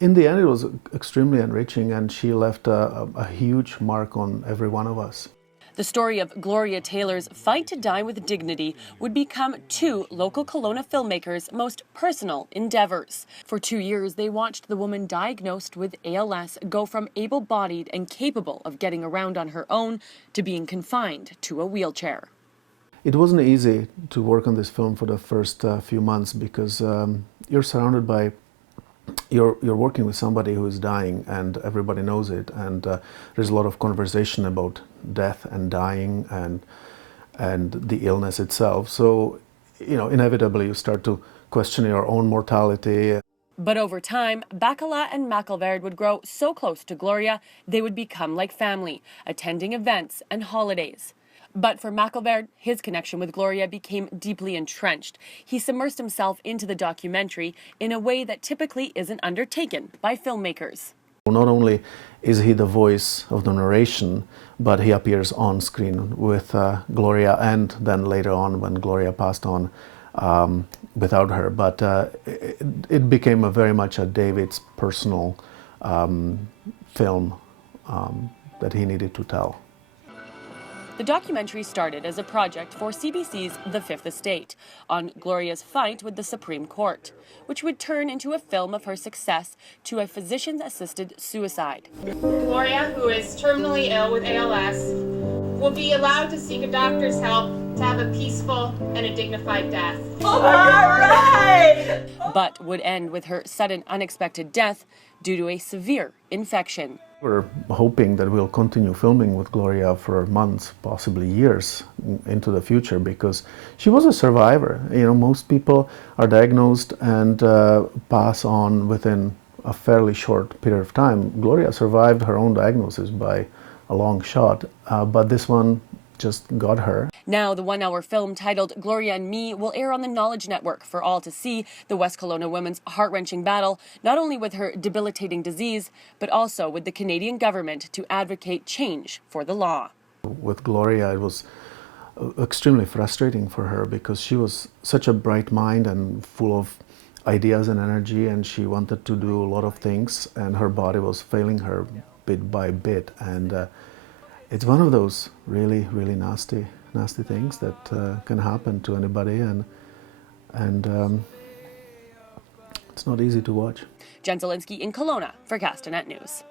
In the end, it was extremely enriching, and she left a huge mark on every one of us. The story of Gloria Taylor's fight to die with dignity would become two local Kelowna filmmakers' most personal endeavors. For 2 years, they watched the woman diagnosed with ALS go from able-bodied and capable of getting around on her own to being confined to a wheelchair. It wasn't easy to work on this film for the first few months because you're surrounded by you're working with somebody who is dying, and everybody knows it, and there's a lot of conversation about death and dying and the illness itself. So, inevitably you start to question your own mortality. But over time, Bacala and McElverd would grow so close to Gloria, they would become like family, attending events and holidays. But for McElverd, his connection with Gloria became deeply entrenched. He submersed himself into the documentary in a way that typically isn't undertaken by filmmakers. Not only is he the voice of the narration, but he appears on screen with Gloria, and then later on when Gloria passed on without her. But it became very much a David's personal film that he needed to tell. The documentary started as a project for CBC's The Fifth Estate on Gloria's fight with the Supreme Court, which would turn into a film of her success to a physician-assisted suicide. Gloria, who is terminally ill with ALS, will be allowed to seek a doctor's help to have a peaceful and a dignified death. Oh my God, right! But would end with her sudden, unexpected death due to a severe infection. We're hoping that we'll continue filming with Gloria for months, possibly years into the future, because she was a survivor. Most people are diagnosed and pass on within a fairly short period of time. Gloria survived her own diagnosis by a long shot, but this one just got her. Now, the 1-hour film titled Gloria and Me will air on the Knowledge Network for all to see the West Kelowna woman's heart-wrenching battle, not only with her debilitating disease, but also with the Canadian government to advocate change for the law. With Gloria, it was extremely frustrating for her because she was such a bright mind and full of ideas and energy, and she wanted to do a lot of things, and her body was failing her bit by bit. And it's one of those really, really nasty things that can happen to anybody, and it's not easy to watch. Zielinski in Kelowna for Castanet News.